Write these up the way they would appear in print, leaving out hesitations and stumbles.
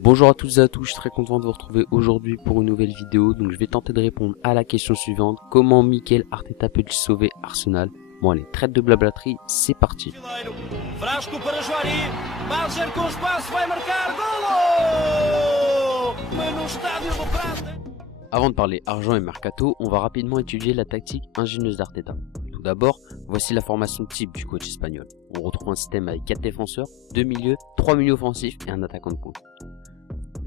Bonjour à toutes et à tous, je suis très content de vous retrouver aujourd'hui pour une nouvelle vidéo. Donc je vais tenter de répondre à la question suivante: comment Mikel Arteta peut-il sauver Arsenal? Bon allez, trêve de blablaterie, c'est parti. Frasco para Joari, Balger com espaço vai marcar golo! Mas no estádio do Prata. Avant de parler argent et mercato, on va rapidement étudier la tactique ingénieuse d'Arteta. Tout d'abord, voici la formation type du coach espagnol. On retrouve un système avec 4 défenseurs, 2 milieux, 3 milieux offensifs et un attaquant de pointe.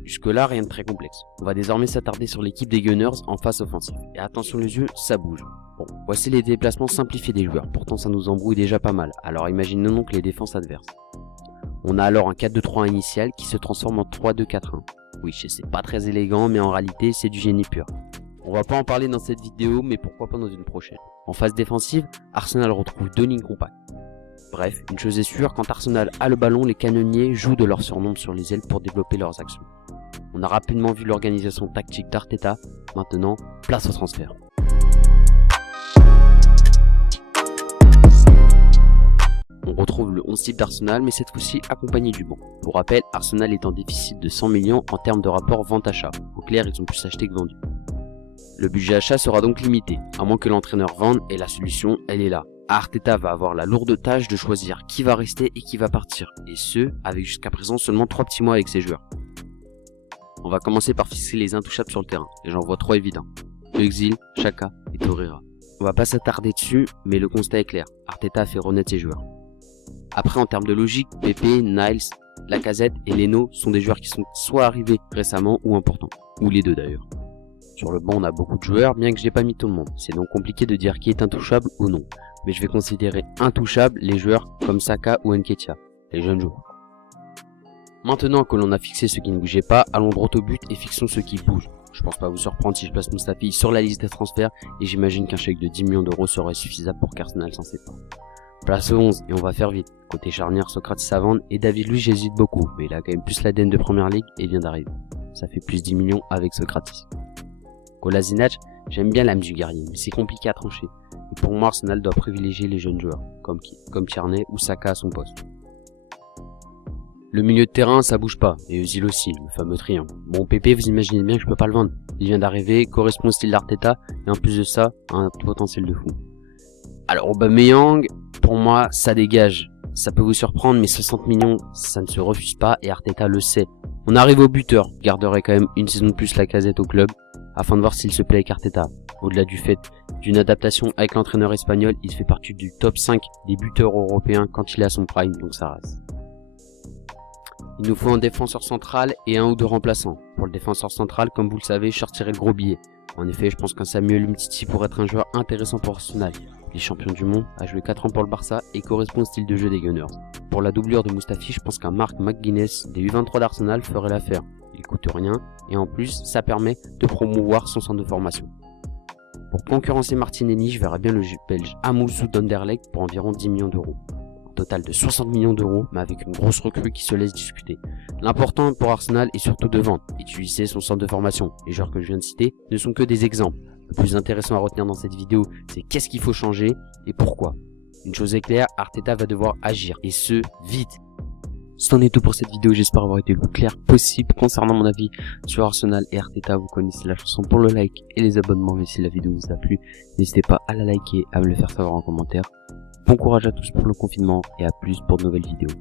Jusque là, rien de très complexe. On va désormais s'attarder sur l'équipe des Gunners en phase offensive. Et attention les yeux, ça bouge. Bon, voici les déplacements simplifiés des joueurs, pourtant ça nous embrouille déjà pas mal, alors imaginons donc les défenses adverses. On a alors un 4-2-3-1 initial qui se transforme en 3-2-4-1. Oui, je sais, c'est pas très élégant, mais en réalité c'est du génie pur. On va pas en parler dans cette vidéo, mais pourquoi pas dans une prochaine. En phase défensive, Arsenal retrouve 2 lignes compactes. Bref, une chose est sûre, quand Arsenal a le ballon, les canonniers jouent de leur surnombre sur les ailes pour développer leurs actions. On a rapidement vu l'organisation tactique d'Arteta, maintenant place au transfert. On retrouve le 11 type d'Arsenal, mais cette fois-ci accompagné du banc. Pour rappel, Arsenal est en déficit de 100 millions en termes de rapport vente-achat. Au clair, ils ont plus acheté que vendu. Le budget achat sera donc limité, à moins que l'entraîneur vende, et la solution, elle est là. Arteta va avoir la lourde tâche de choisir qui va rester et qui va partir, et ce, avec jusqu'à présent seulement 3 petits mois avec ses joueurs. On va commencer par fixer les intouchables sur le terrain, et j'en vois 3 évidents: Özil, Xhaka et Torreira. On va pas s'attarder dessus, mais le constat est clair, Arteta a fait renaître ses joueurs. Après, en termes de logique, Pepe, Niles, Lacazette et Leno sont des joueurs qui sont soit arrivés récemment ou importants, ou les deux d'ailleurs. Sur le banc, on a beaucoup de joueurs, bien que je n'ai pas mis tout le monde, c'est donc compliqué de dire qui est intouchable ou non, mais je vais considérer intouchables les joueurs comme Saka ou Nketiah, les jeunes joueurs. Maintenant que l'on a fixé ceux qui ne bougeaient pas, allons droit au but et fixons ceux qui bougent. Je pense pas vous surprendre si je place Mustafi sur la liste des transferts, et j'imagine qu'un chèque de 10 millions d'euros serait suffisant pour qu'Arsenal s'en sépare. Place au 11 et on va faire vite. Côté charnière, Socrates à vendre et David Luiz, j'hésite beaucoup, mais il a quand même plus l'ADN de première ligue et vient d'arriver. Ça fait plus 10 millions avec Socrates. Kolasinac, j'aime bien l'âme du guerrier, mais c'est compliqué à trancher. Et pour moi, Arsenal doit privilégier les jeunes joueurs, comme Tierney ou Saka à son poste. Le milieu de terrain, ça bouge pas, et Özil aussi, le fameux triangle. Bon, Pepe, vous imaginez bien que je peux pas le vendre. Il vient d'arriver, correspond au style d'Arteta, et en plus de ça, a un potentiel de fou. Alors Aubameyang, pour moi, ça dégage. Ça peut vous surprendre, mais 60 millions, ça ne se refuse pas, et Arteta le sait. On arrive au buteur, garderait quand même une saison de plus Lacazette au club, afin de voir s'il se plaît avec Arteta. Au-delà du fait d'une adaptation avec l'entraîneur espagnol, il fait partie du top 5 des buteurs européens quand il est à son prime, donc ça rase. Il nous faut un défenseur central et un ou deux remplaçants. Pour le défenseur central, comme vous le savez, je sortirai le gros billet. En effet, je pense qu'un Samuel Umtiti pourrait être un joueur intéressant pour Arsenal. Il est champion du monde, a joué 4 ans pour le Barça et correspond au style de jeu des Gunners. Pour la doublure de Mustafi, je pense qu'un Mark McGuinness des U23 d'Arsenal ferait l'affaire. Il coûte rien et en plus, ça permet de promouvoir son centre de formation. Pour concurrencer Martinelli, je verrais bien le belge Amoussou d'Anderlecht pour environ 10 millions d'euros. Un total de 60 millions d'euros, mais avec une grosse recrue qui se laisse discuter. L'important pour Arsenal est surtout de vendre, utiliser son centre de formation. Les joueurs que je viens de citer ne sont que des exemples. Le plus intéressant à retenir dans cette vidéo, c'est qu'est-ce qu'il faut changer et pourquoi. Une chose est claire, Arteta va devoir agir, et ce, vite. C'en est tout pour cette vidéo, j'espère avoir été le plus clair possible concernant mon avis sur Arsenal et Arteta. Vous connaissez la chanson pour le like et les abonnements, mais si la vidéo vous a plu, n'hésitez pas à la liker, à me le faire savoir en commentaire. Bon courage à tous pour le confinement et à plus pour de nouvelles vidéos.